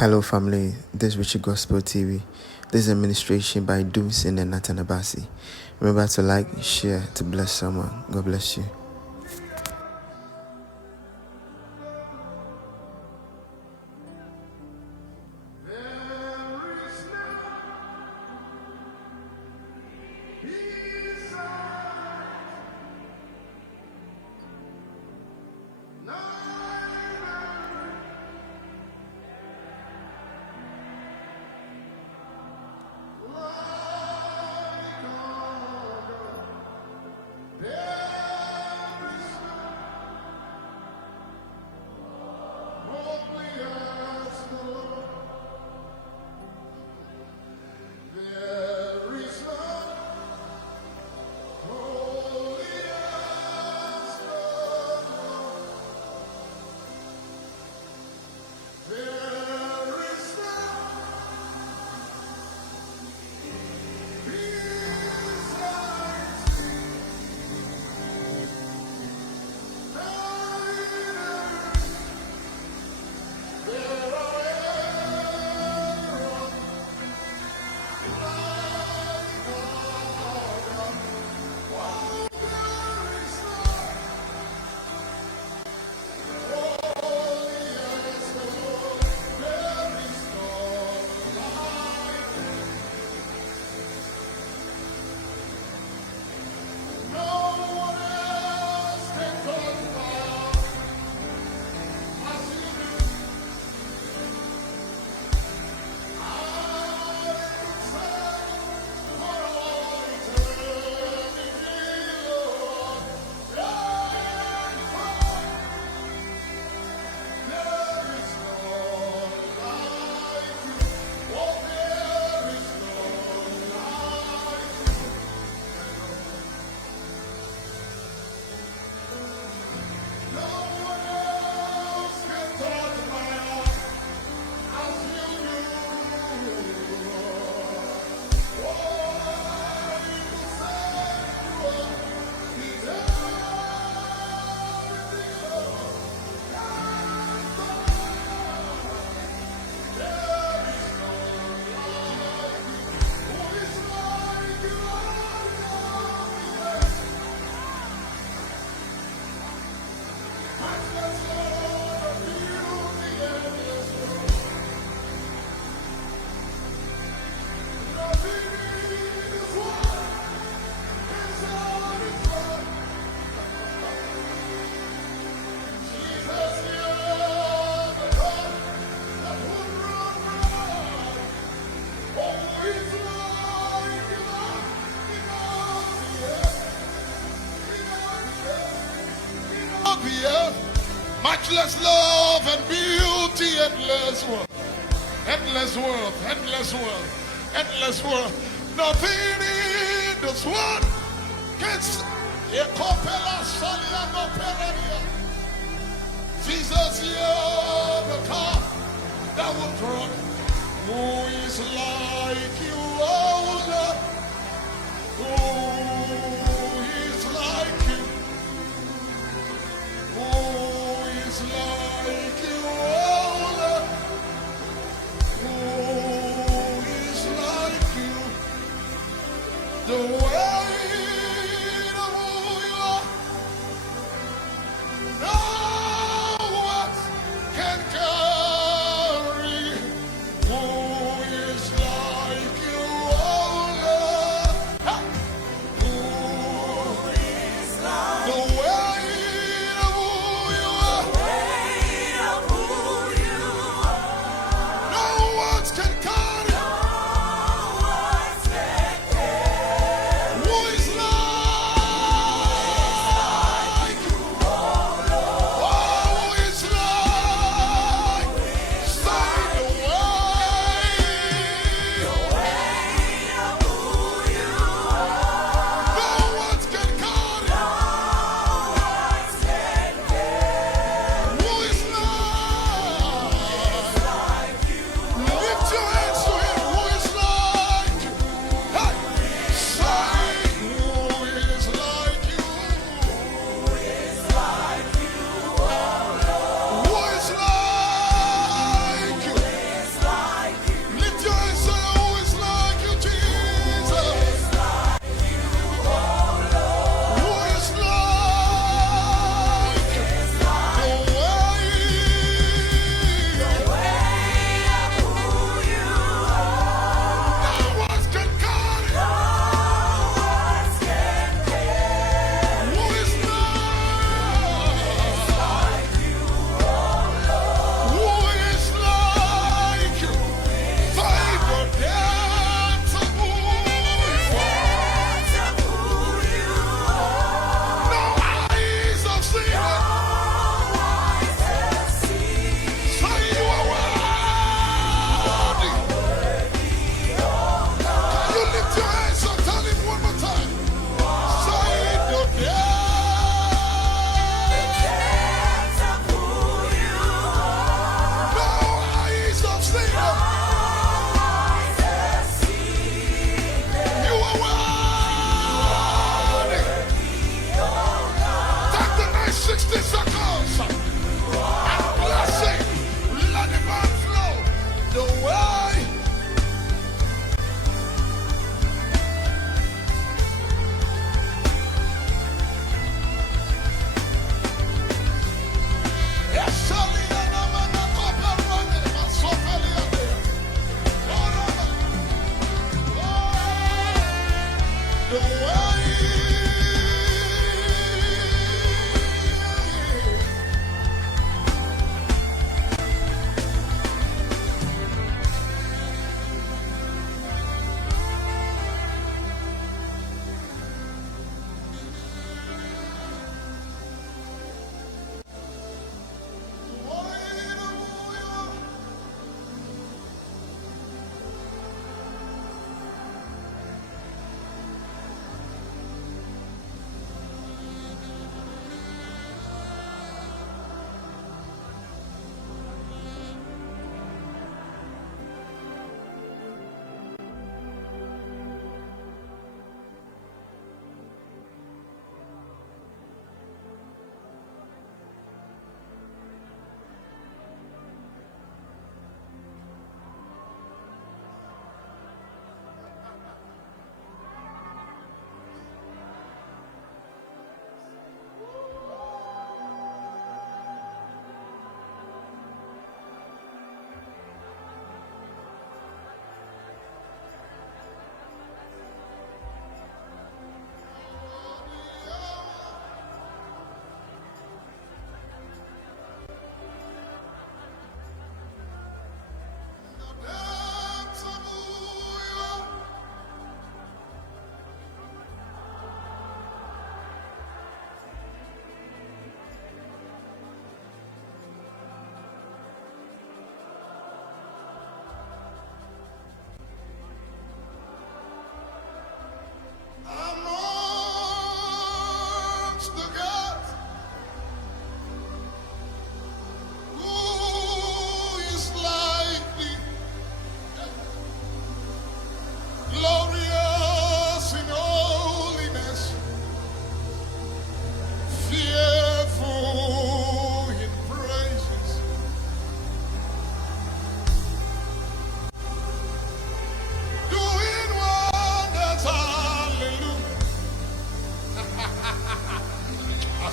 Hello family, this is Richard Gospel TV. This is a ministration by DUNSIN and Nathaniel Bassey. Remember to like, share, to bless someone. God bless you. Matchless love and beauty, endless world, endless world, endless world, endless world. Nothing in this world can Jesus, you're the God that will draw. Who is like you, oh Lord? Who is like you? Who is like you, oh Lord? Who is like you? The weight of who you are, no one can carry. Who is like you, oh Lord? Who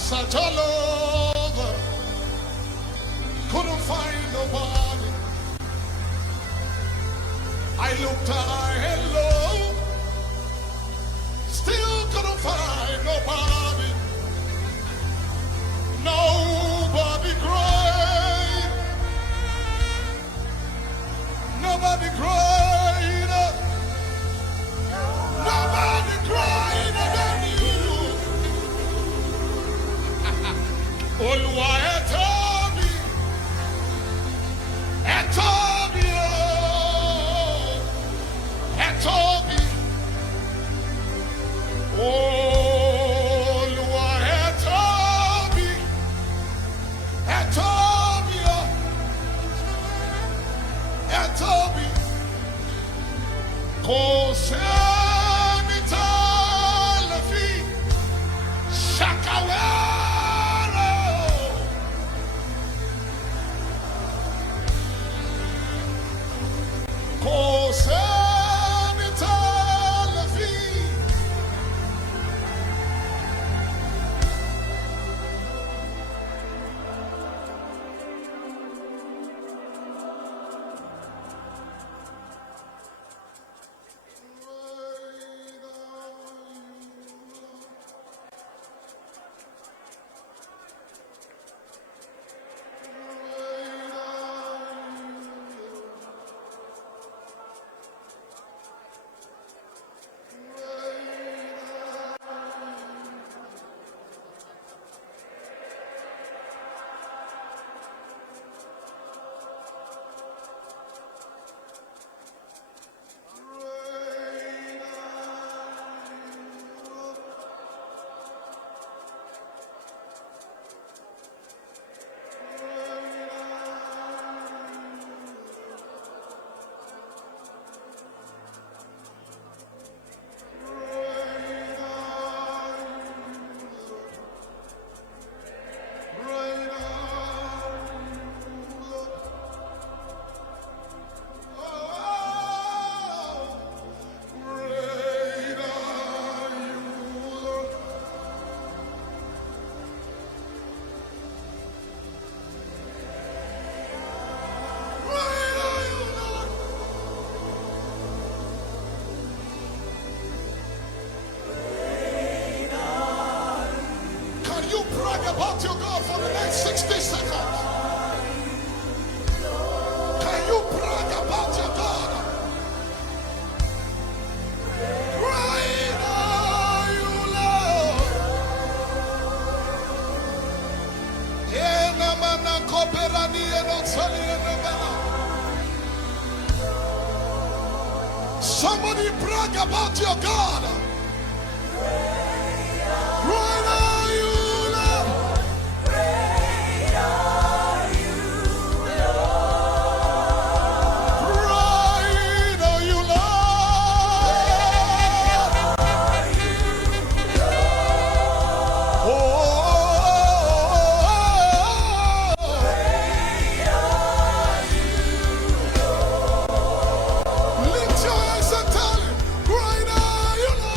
searched all over, couldn't find nobody. I looked high and low, still couldn't find nobody. Nobody great, nobody greater, nobody greater than you. Olúwa ẹ tóbi, ẹ tóbi o, ẹ tóbi. Olúwa ẹ tóbi, ẹ tóbi o, ẹ tóbi. Kò sẹ́ni tá lè fi ṣàkàwé rẹ̀. Kò sẹ́ni tá lè fi. You brag about your God for the next 60 seconds. Can you brag about your God? Great are you, Lord. Somebody brag about your God. Great are you, Lord. Great are you, Lord. Oh, lift your hands and tell him, great are you, Lord.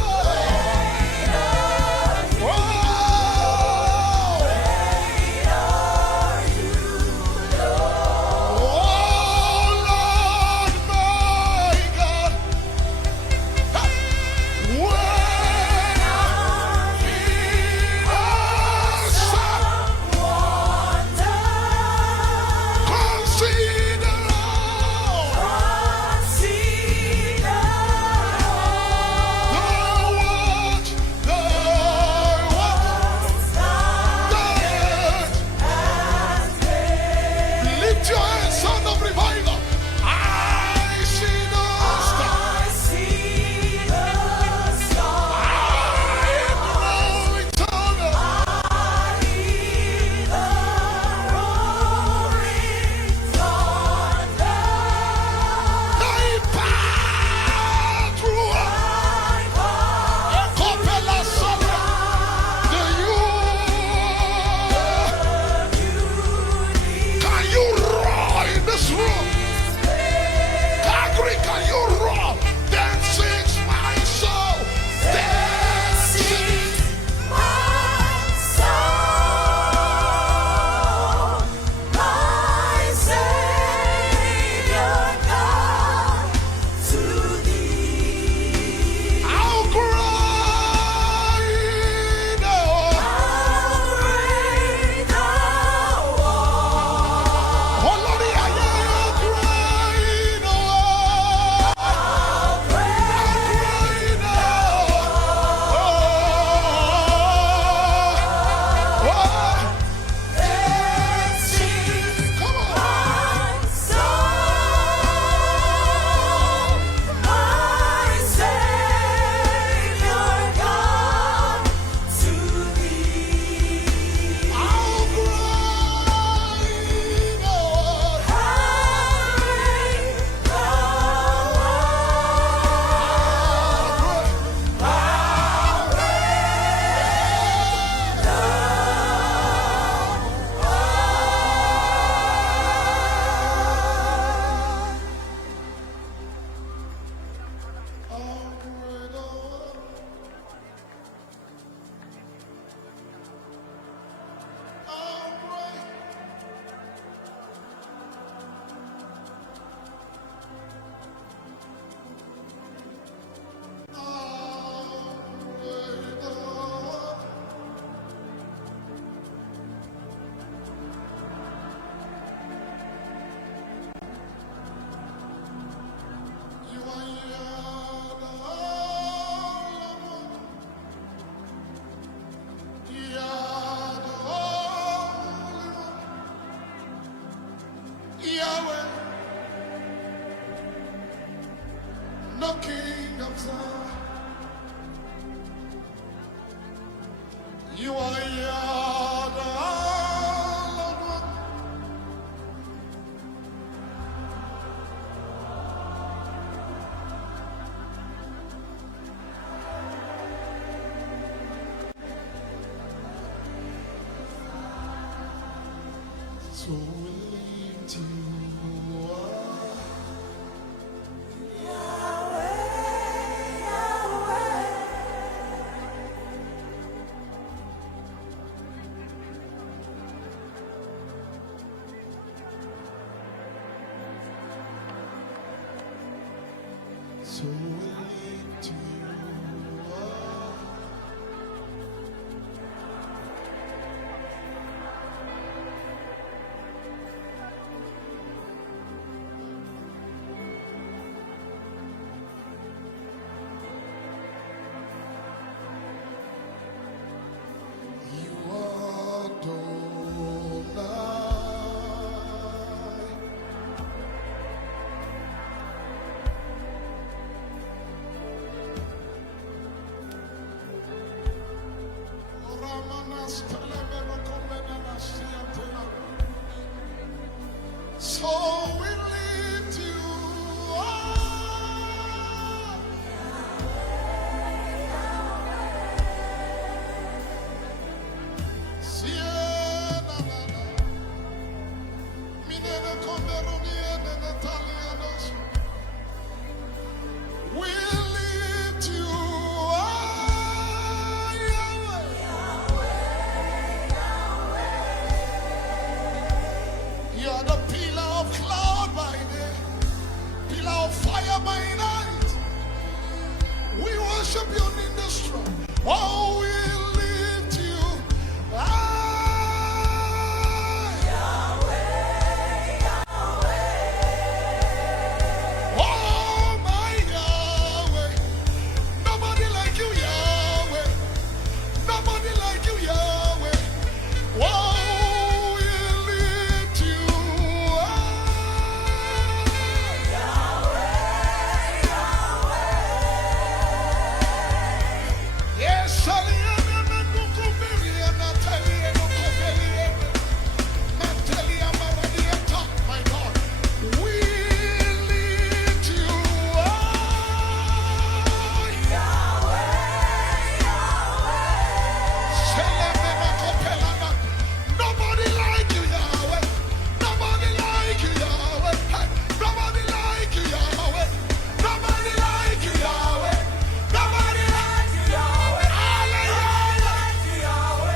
So we lift you up. So we lift you up. You are Adonai. So we lift you up. Siena, minene comeroniene natalianos. We lift you up, Yahweh. You are the pillar of cloud by day, pillar of fire by night. We worship you in the strong. Oh, we lift you high. Oh, my Yahweh. Nobody like you, Yahweh. Nobody like you, Yahweh. Oh, we lift you high. Yes, Aliana, Nukubelia, Natalia, Nukubelia, Natalia, Maradia, talk, my God. We lift you high. Selemena Kopelana. Nobody like you, Yahweh. Nobody like you, Yahweh. Hey, nobody like you, Yahweh. Nobody like you, Yahweh. Nobody like you, Yahweh. Hallelujah.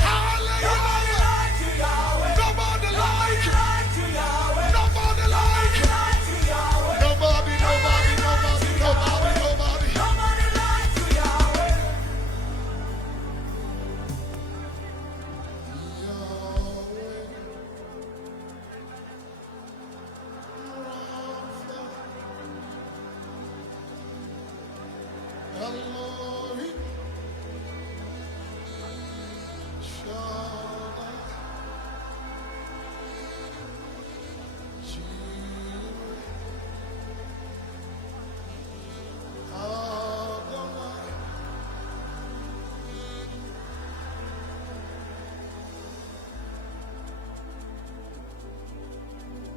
Hallelujah. Nobody like you. Nobody like you. Nobody, nobody, nobody, nobody, nobody. Elohim, Shaddai, Jireh, Adonai.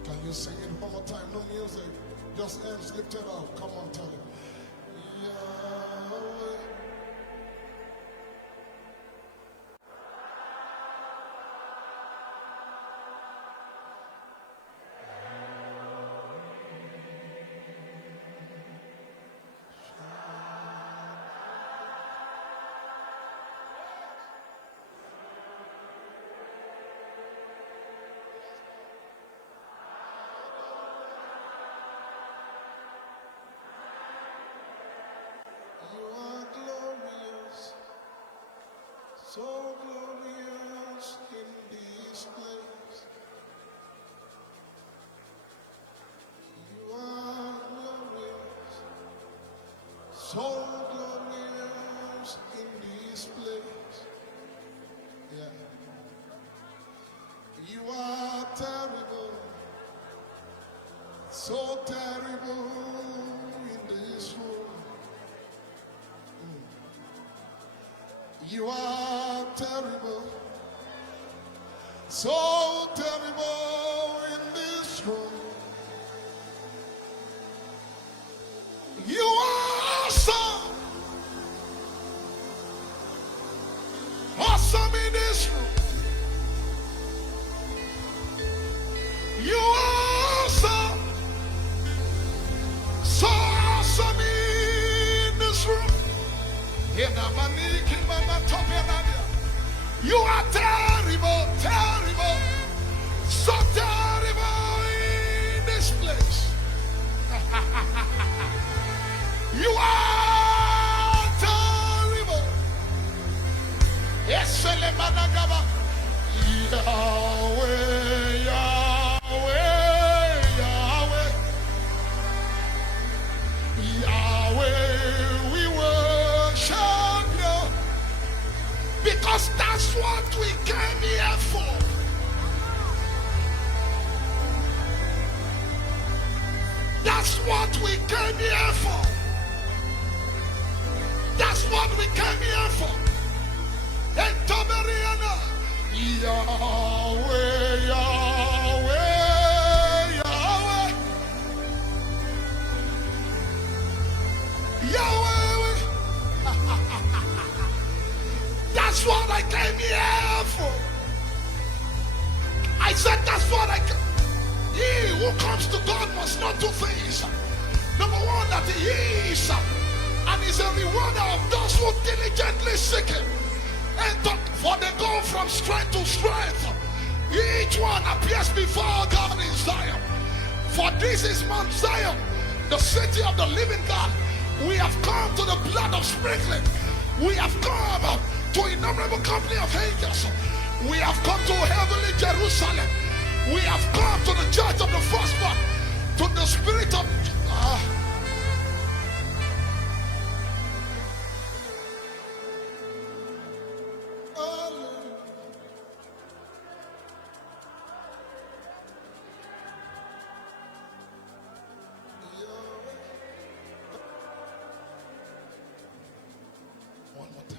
Can you sing it one more time? No music. Just hands lifted up. Come on, tell him. Yahweh. You are glorious, so glorious in this place. You are glorious, so glorious in this place. Yeah. You are terrible, so terrible in this room. You are terrible, so terrible in this room. You are awesome, awesome in this room. You are terrible, terrible, so terrible in this place. You are terrible. Yes, Selemanagaba. Yahweh, Yahweh, Yahweh, Yahweh, we worship you because that's what we came here for. That's what we came here for. That's what we came here for. And Toberiana, Yahweh, Yahweh, Yahweh, Yahweh. That's what I came here for. I said that's what I came. He who comes to God must not do things. Number one, that he is and is a rewarder of those who diligently seek him. And for they go from strength to strength. Each one appears before God in Zion. For this is Mount Zion, the city of the living God. We have come to the blood of sprinkling. We have come to innumerable company of angels. We have come to heavenly Jerusalem. We have come to the church of the firstborn, to the spirit of one more time.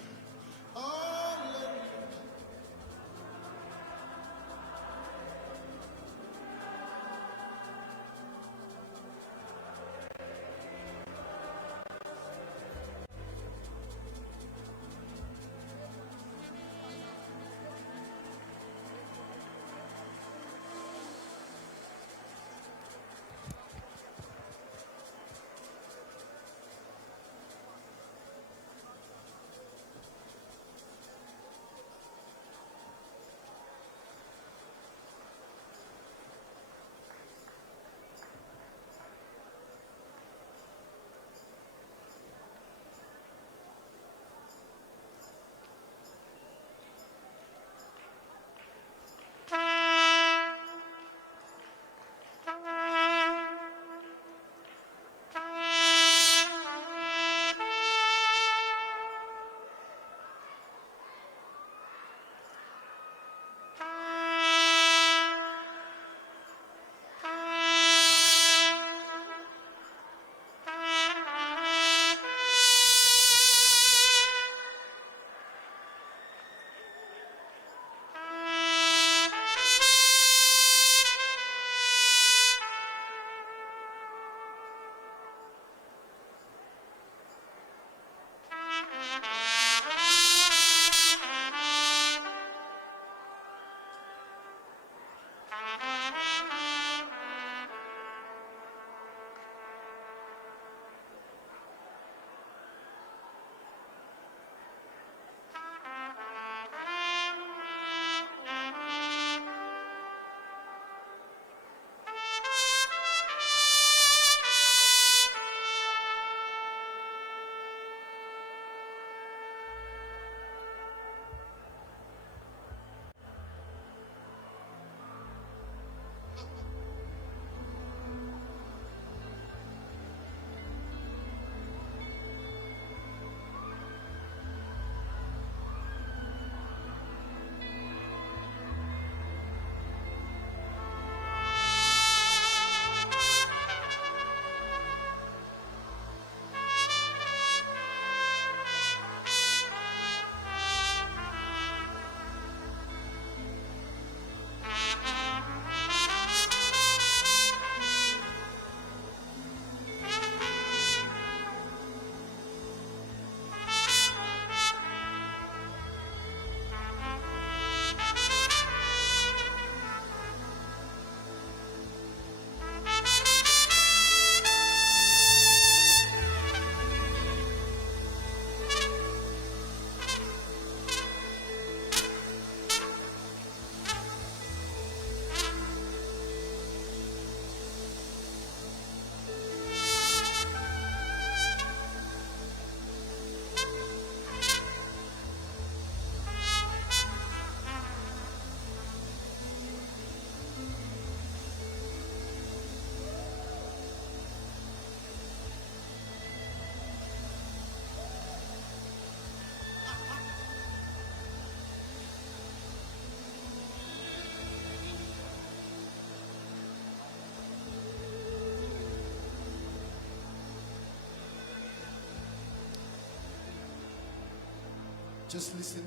Just listen.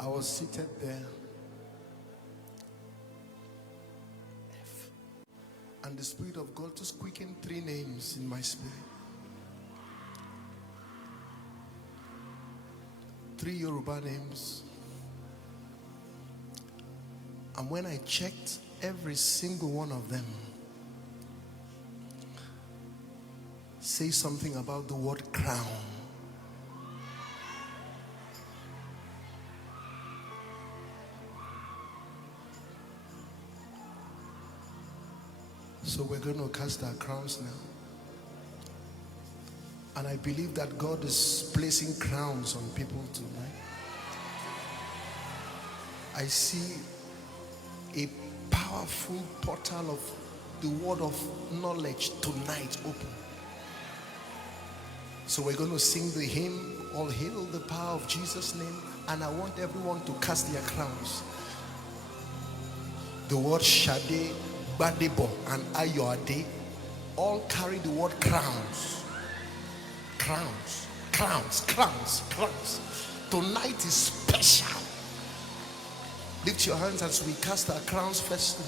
I was seated there, and the Spirit of God just quickened 3 names in my spirit. 3 Yoruba names. And when I checked, every single one of them say something about the word crown. So we're going to cast our crowns now. And I believe that God is placing crowns on people tonight. I see a powerful portal of the word of knowledge tonight open. So we're going to sing the hymn, All Hail the Power of Jesus' Name. And I want everyone to cast their crowns. The word Shade, Badebo, and Ayoade all carry the word crowns. Crowns, crowns, crowns, crowns. Tonight is special. Lift your hands as we cast our crowns first.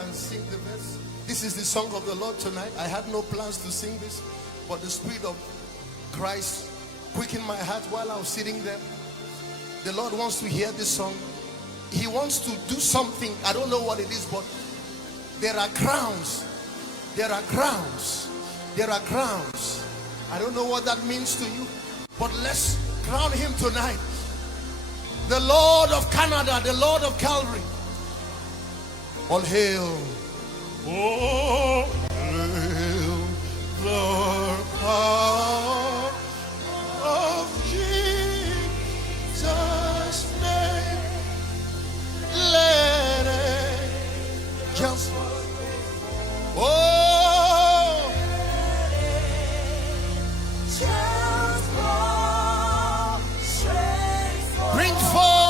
And sing the verse. This is the song of the Lord tonight. I had no plans to sing this, but the Spirit of Christ quickened my heart while I was sitting there. The Lord wants to hear this song. He wants to do something. I don't know what it is, but there are crowns. There are crowns. There are crowns. I don't know what that means to you, but let's crown him tonight. The Lord of Canada, the Lord of Calvary. All hail, all hail the power of Jesus' name. Let it just bring forth.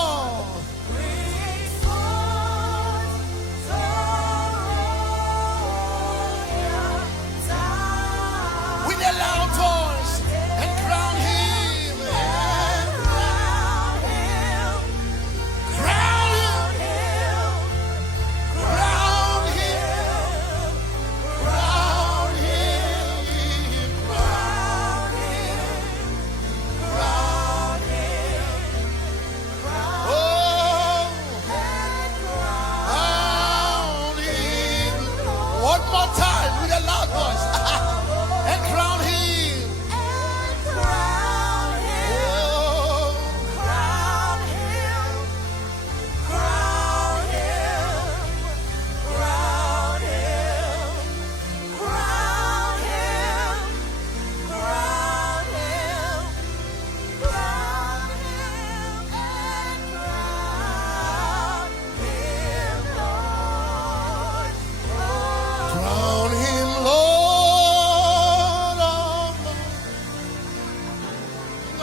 With a loud voice.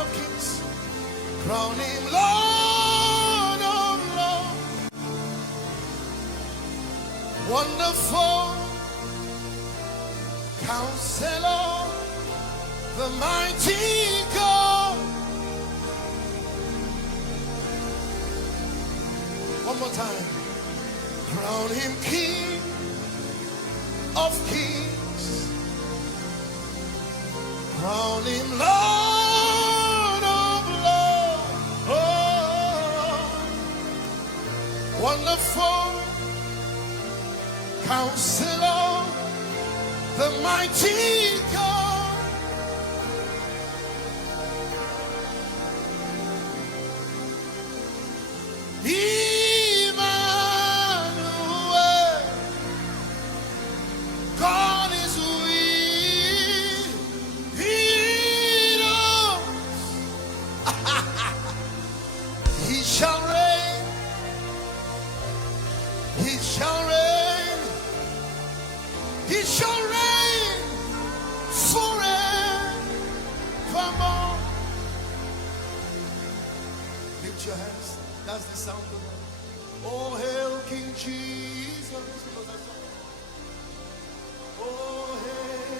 of kings. Crown him Lord of lords. Wonderful Counselor, the mighty God. One more time. Crown him King of kings. Crown him Lord of lords. Oh, wonderful Counselor, the mighty God. Emmanuel, God is with us. He shall reign, he shall reign, he shall reign forevermore. Lift your hands. That's the sound of it. Oh, hail King Jesus. Oh, hail.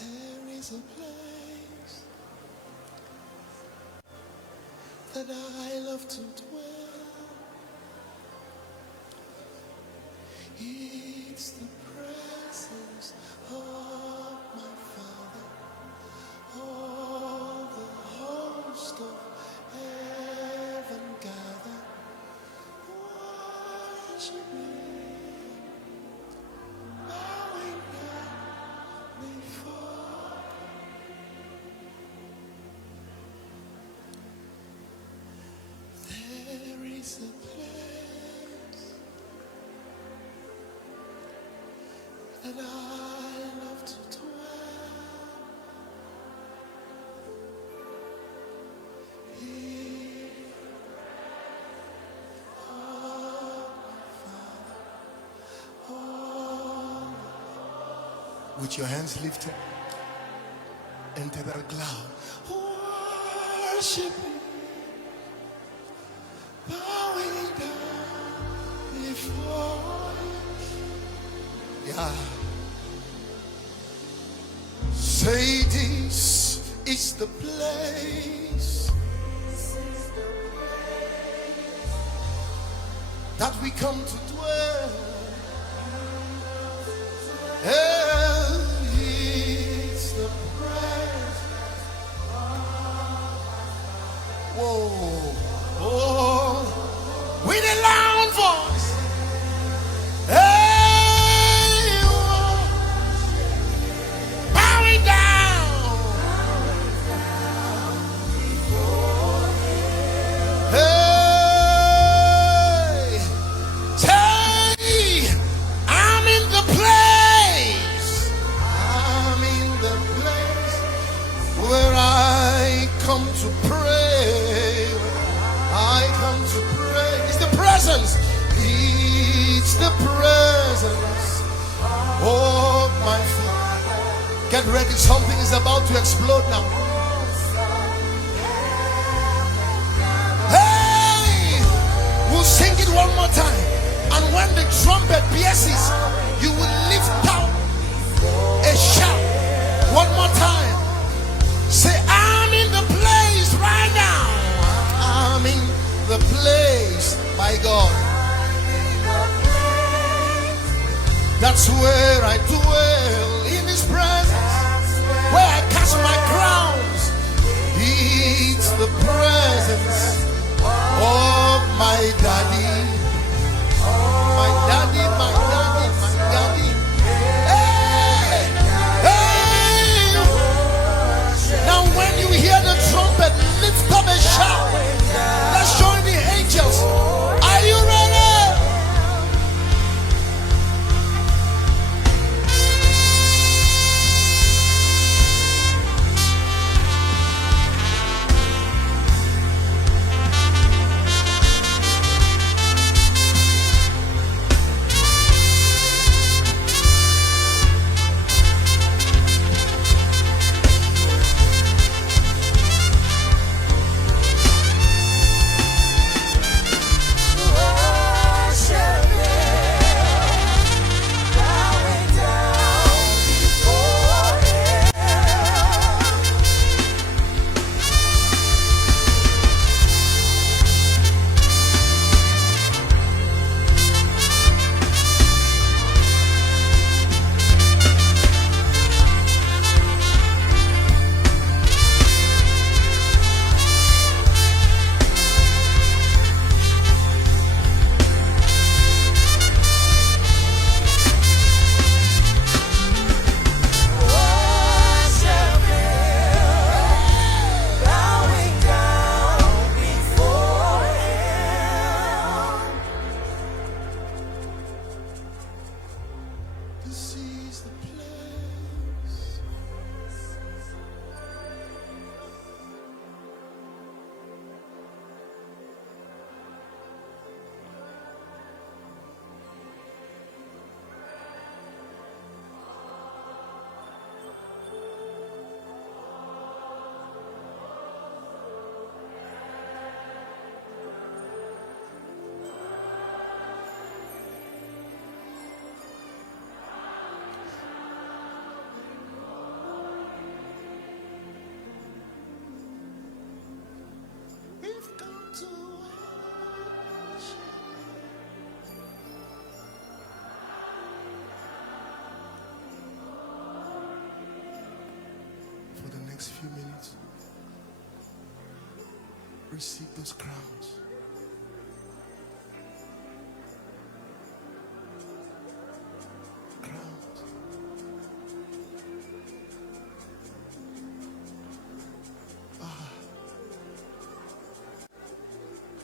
There is a place that I love to dwell. It's the presence of my Father. All the host of heaven gather, worshiping, bowing down before. There is a place that I love to dwell. Here, with your hands lifted, enter that cloud. Worshiping, bowing down before you. Yeah. Say this is the place that we come to dwell. And it's the presence of Whoa. Oh. With a loud voice. Hey. Oh. Bowing down. Hey. Say, I'm in the place. I'm in the place where I come to pray. I come to pray. It's the presence. It's the presence of my Father. Get ready. Something is about to explode now. Hey! We'll sing it one more time. And when the trumpet pierces, you will lift out a shout. One more time. Say, I'm in the place right now. I'm in the place, my God. That's where I dwell, in His presence, where I cast my crowns. It's the presence of my daddy. My daddy, my daddy, my daddy. Hey! Hey! Now when you hear the trumpet, lift up a shout. Let's join the angels. Are you ready? This is the place. We've come to worship. For the next few minutes, receive those crowns. Crowns.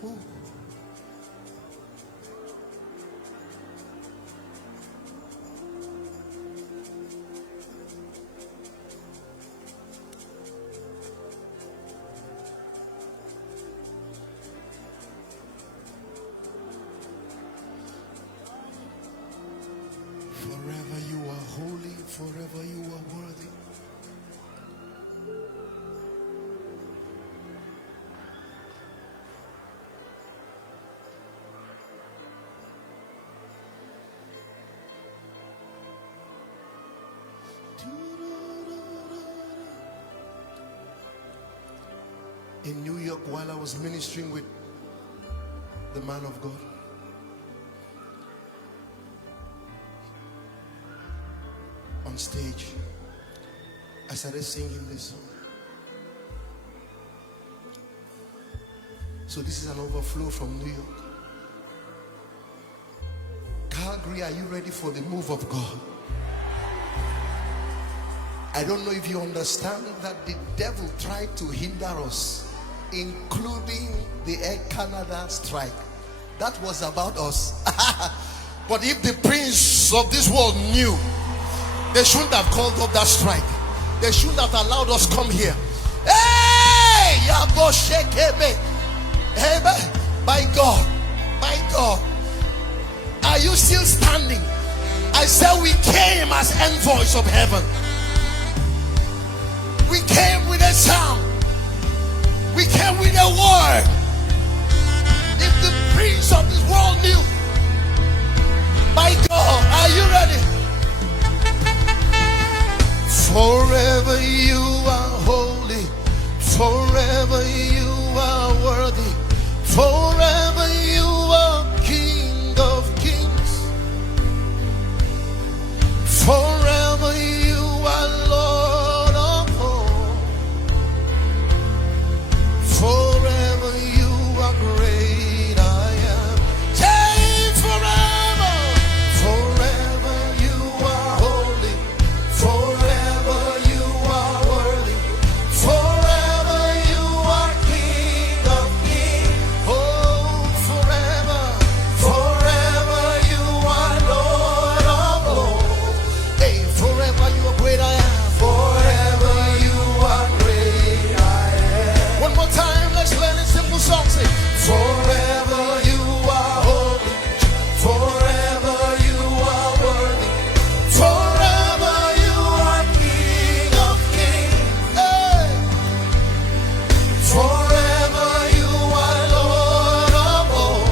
Ooh. Forever you are holy, forever you are worthy. In New York, while I was ministering with the man of God, on stage, I started singing this song. So this is an overflow from New York. Calgary, are you ready for the move of God? I don't know if you understand that the devil tried to hinder us, including the Air Canada strike. That was about us. But if the prince of this world knew, they shouldn't have called up that strike. They shouldn't have allowed us come here. Hey! Amen. My God, my God, are you still standing? I said we came as envoys of heaven. We came with a sound. We came with a word. If the prince of this world knew, my God, are you ready? Forever you are holy. Forever you are worthy. Forever you are King of kings. Forever you are Lord of all. Forever you are great I am. Say forever. Forever you are holy. Forever you are worthy. Forever you are King of kings. Oh, forever. Forever you are Lord of lords. Hey, forever you are great I am. Forever you are great I am. One more time, let's learn a simple song. Say, forever you are holy. Forever you are worthy. Forever you are King of kings. Hey. Forever you are Lord of all.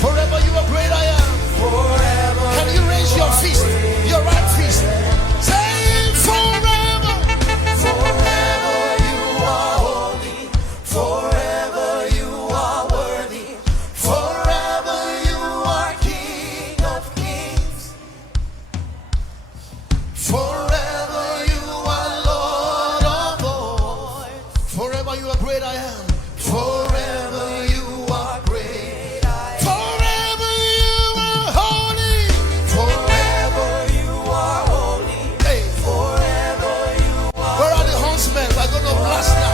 Forever you are great I am. Forever. Can you raise your fist, your right fist? Say forever. Forever you are holy. Forever you are worthy. Forever you are King of kings. Forever you are Lord of all. Forever you are great I am. Forever you are great. Forever you are holy. Forever you are holy. Hey. Forever you are. Where are the huntsmen? We're going to blast now.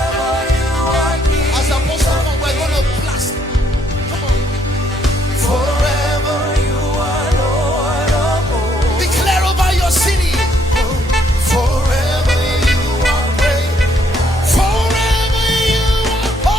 As Apostle come, we're going to blast. Come on. Forever you are Lord of all. Declare over your city. Forever you are great. Forever you are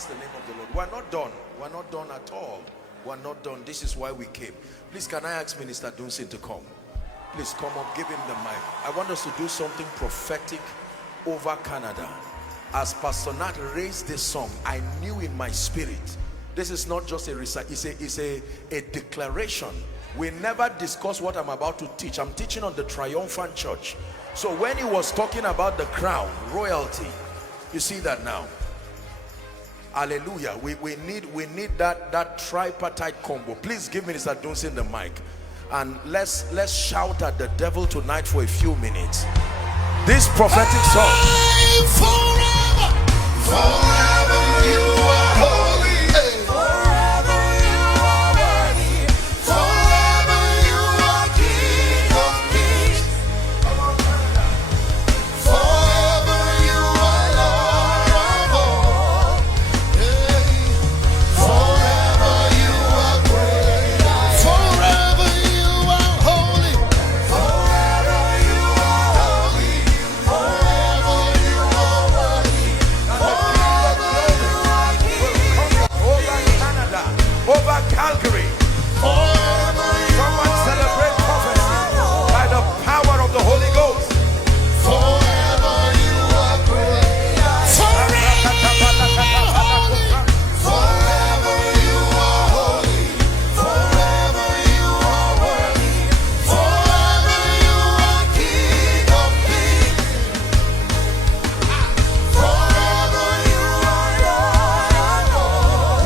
Bless the name of the Lord. We're not done. We're not done at all. We're not done. This is why we came. Please, can I ask Minister Dunsin to come? Please come up, give him the mic. I want us to do something prophetic over Canada. As Pastor Nat raised this song, I knew in my spirit, this is not just a recite, it's a declaration. We never discuss what I'm about to teach. I'm teaching on the triumphant church. So when he was talking about the crown, royalty, you see that now. Hallelujah. We need that tripartite combo. Please give Minister Dunsin the mic. And let's shout at the devil tonight for a few minutes. This prophetic song. Forever, forever you are holy. Forever you are worthy. Forever you are King of kings. Forever you are Lord of all. Forever you are great. Forever you are holy. Forever you are holy. Forever you are worthy. Forever you are King. Over Canada, over Calgary. Forever you Someone celebrate prophecy by the power of the Holy Ghost. Forever you are great. Forever you are holy. Forever you are worthy. Forever you are King of kings. Forever you are Lord of all.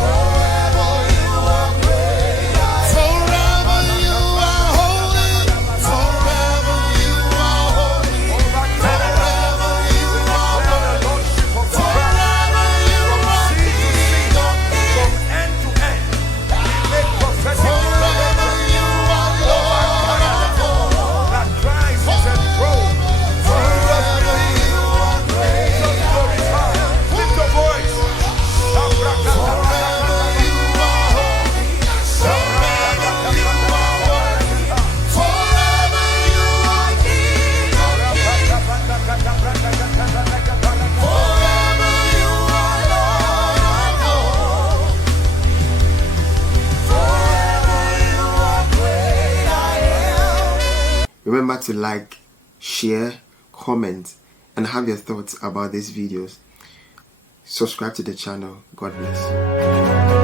Forever you are great. Forever you are holy. Forever you are holy. Forever you are worthy. Forever you are King of kings. From end to end, make prophetic Forever you are Lord of all. that Christ is enthroned. Forever you are great. Jesus glorified. Lift your voice. Forever you are holy. Forever you are worthy. Forever you are King of kings. Forever you are Lord of all. Forever you are great I am. Remember to like, share, comment, and have your thoughts about these videos. Subscribe to the channel. God bless you.